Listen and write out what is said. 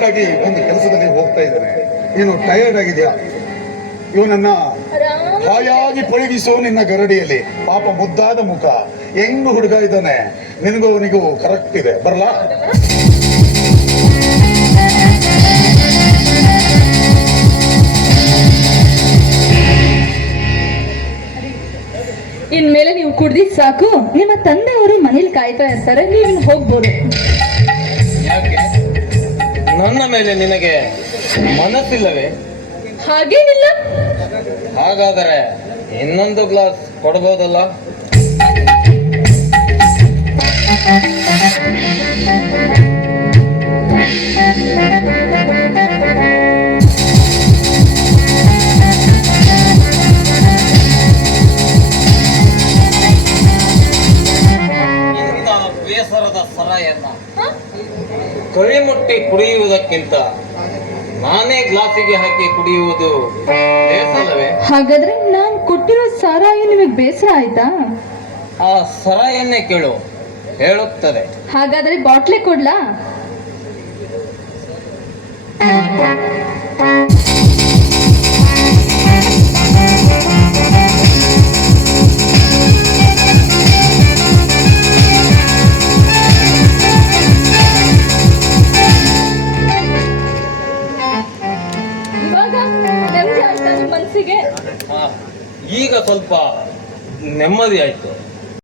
Urgent ಆಗಿ ಒಂದು ಕೆಲಸದಲ್ಲಿ ಹೋಗ್ತಾ ಇದ್ದೇನೆ. ನೀನು ಟಯರ್ಡ್ ಆಗಿದೆಯಾ? ಇವನನ್ನ ಹಾಯಾಗಿ ಪಳಗಿಸೋ ನಿನ್ನ ಗರಡಿಯಲ್ಲಿ. ಪಾಪ ಮುದ್ದಾದ ಮುಖ, ಹೆಂಗ್ ಹುಡುಗ ಇದ್ದಾನೆ. ನಿನಗೂ ಅವನಿಗೂ ಕರೆಕ್ಟ್ ಇದೆ. ಬರಲಾ? ಇನ್ಮೇಲೆ ನೀವು ಕುಡ್ದಿದ್ ಸಾಕು. ನಿಮ್ಮ ತಂದೆಯವರು ಮನೇಲಿ ಕಾಯ್ತಾ ಇರ್ತಾರೆ, ನೀವು ಹೋಗ್ಬೋದು. ಯಾಕೆ? ನನ್ನ ಮೇಲೆ ನಿನಗೆ ಮನಸ್ಸಿಲ್ಲವೇ? ಹಾಗೇನಿಲ್ಲ. ಹಾಗಾದರೆ ಇನ್ನೊಂದು ಗ್ಲಾಸ್ ಕೊಡಬಹುದಲ್ಲ? ಬೇಸರದ ಸರಾಯನ್ನ ಕೈಮುಟ್ಟಿ ಕುಡಿಯುವುದಕ್ಕಿಂತ ನಾನೇ ಗ್ಲಾಸಿಗೆ ಹಾಕಿ ಕುಡಿಯುವುದು ಬೇಸರವೇ? ಹಾಗಾದ್ರೆ ನಾನ್ ಕೊಟ್ಟಿರೋ ಸಾರಾಯಿ ನಿಮಗೆ ಬೇಸರ ಆಯ್ತಾ? ಆ ಸರಾಯನ್ನೇ ಕೇಳು, ಹೇಳುತ್ತದೆ. ಹಾಗಾದ್ರೆ ಬಾಟ್ಲೆ ಕೊಡ್ಲಾ? ಈಗ ಸ್ವಲ್ಪ ನೆಮ್ಮದಿ ಆಯ್ತು.